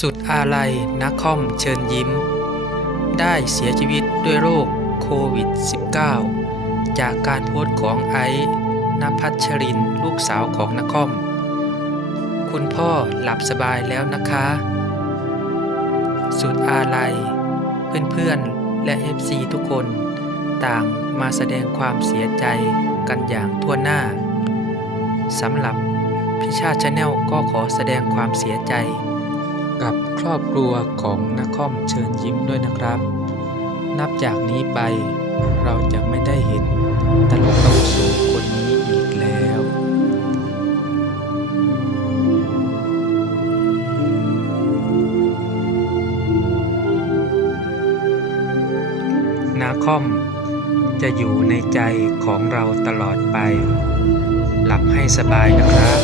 สุดอาลัยนักคอมเชิญยิ้ม ได้เสียชีวิตด้วยโรคโควิด -19 จากการโพสต์ของไอซ์นภัชรินลูกสาวของนักคอม คุณพ่อหลับสบายแล้วนะคะ สุดอาลัย เพื่อนๆ และ FC ทุกคนต่างมาแสดงความเสียใจกันอย่างทั่วหน้าสำหรับพิชาชาแนลก็ขอแสดงความเสียใจ กับครอบครัวของนักคอมเชิญยิ้มด้วยนะครับ นับจากนี้ไปเราจะไม่ได้เห็นตลกอาวุโสคนนี้อีกแล้วนาคอมจะอยู่ในใจของเราตลอดไป หลับให้สบายนะครับ